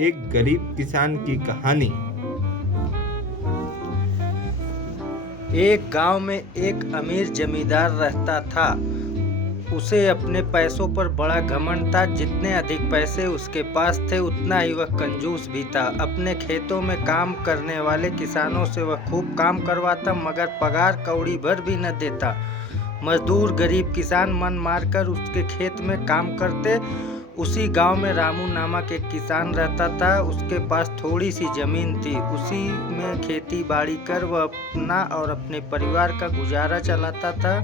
एक गरीब किसान की कहानी। एक गांव में एक अमीर जमींदार रहता था। उसे अपने पैसों पर बड़ा घमंड था। जितने अधिक पैसे उसके पास थे उतना ही वह कंजूस भी था। अपने खेतों में काम करने वाले किसानों से वह खूब काम करवाता, मगर पगार कौड़ी भर भी न देता। मजदूर गरीब किसान मन मारकर उसके खेत में काम करते। उसी गांव में रामू नामक एक किसान रहता था। उसके पास थोड़ी सी जमीन थी। उसी में खेती बाड़ी कर वह अपना और अपने परिवार का गुजारा चलाता था।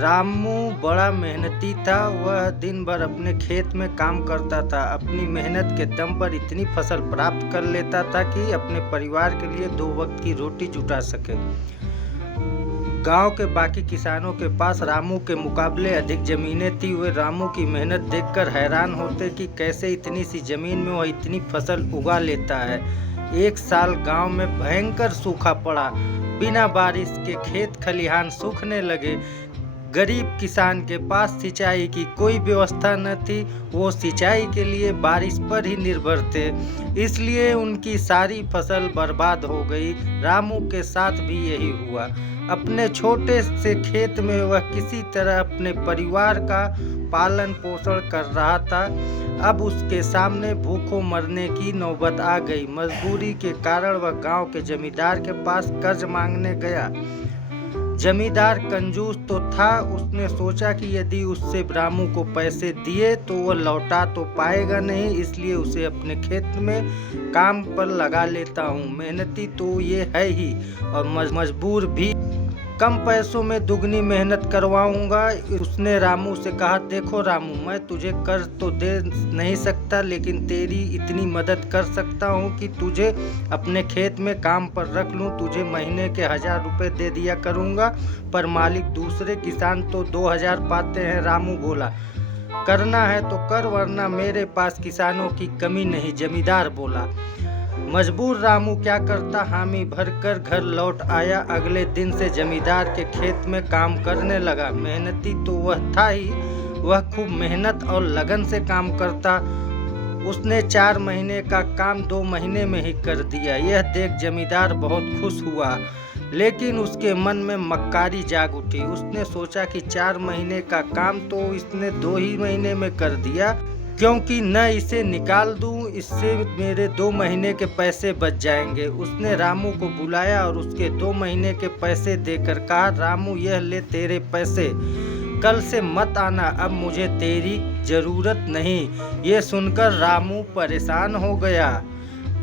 रामू बड़ा मेहनती था। वह दिन भर अपने खेत में काम करता था। अपनी मेहनत के दम पर इतनी फसल प्राप्त कर लेता था कि अपने परिवार के लिए 2 वक्त की रोटी जुटा सके। गांव के बाकी किसानों के पास रामू के मुकाबले अधिक जमीनें थी। वे रामू की मेहनत देखकर हैरान होते कि कैसे इतनी सी जमीन में वह इतनी फसल उगा लेता है। एक साल गांव में भयंकर सूखा पड़ा। बिना बारिश के खेत खलिहान सूखने लगे। गरीब किसान के पास सिंचाई की कोई व्यवस्था न थी। वो सिंचाई के लिए बारिश पर ही निर्भर थे, इसलिए उनकी सारी फसल बर्बाद हो गई। रामू के साथ भी यही हुआ। अपने छोटे से खेत में वह किसी तरह अपने परिवार का पालन पोषण कर रहा था। अब उसके सामने भूखों मरने की नौबत आ गई। मजबूरी के कारण वह गांव के जमींदार के पास कर्ज मांगने गया। जमींदार कंजूस तो था। उसने सोचा कि यदि उससे रामू को पैसे दिए तो वह लौटा तो पाएगा नहीं, इसलिए उसे अपने खेत में काम पर लगा लेता हूँ। मेहनती तो ये है ही और मजबूर भी। कम पैसों में दुगनी मेहनत करवाऊंगा। उसने रामू से कहा, देखो रामू, मैं तुझे कर्ज तो दे नहीं सकता, लेकिन तेरी इतनी मदद कर सकता हूँ कि तुझे अपने खेत में काम पर रख लूँ। तुझे महीने के 1000 रुपये दे दिया करूँगा, पर मालिक दूसरे किसान तो 2000 पाते हैं। रामू बोला, करना है तो कर, वरना मेरे पास किसानों की कमी नहीं। जमींदार बोला। मजबूर रामू क्या करता, हामी भरकर घर लौट आया। अगले दिन से जमींदार के खेत में काम करने लगा। मेहनती तो वह था ही, वह खूब मेहनत और लगन से काम करता। उसने 4 महीने का काम 2 महीने में ही कर दिया। यह देख जमींदार बहुत खुश हुआ, लेकिन उसके मन में मक्कारी जाग उठी। उसने सोचा कि 4 महीने का काम तो इसने 2 ही महीने में कर दिया, क्योंकि न इसे निकाल दूं, इससे मेरे 2 महीने के पैसे बच जाएंगे। उसने रामू को बुलाया और उसके 2 महीने के पैसे देकर कहा, रामू, यह ले तेरे पैसे, कल से मत आना, अब मुझे तेरी जरूरत नहीं। ये सुनकर रामू परेशान हो गया।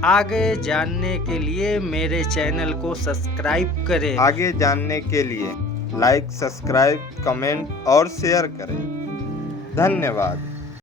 आगे जानने के लिए मेरे चैनल को सब्सक्राइब करें। आगे जानने के लिए लाइक, सब्सक्राइब, कमेंट और शेयर करें। धन्यवाद।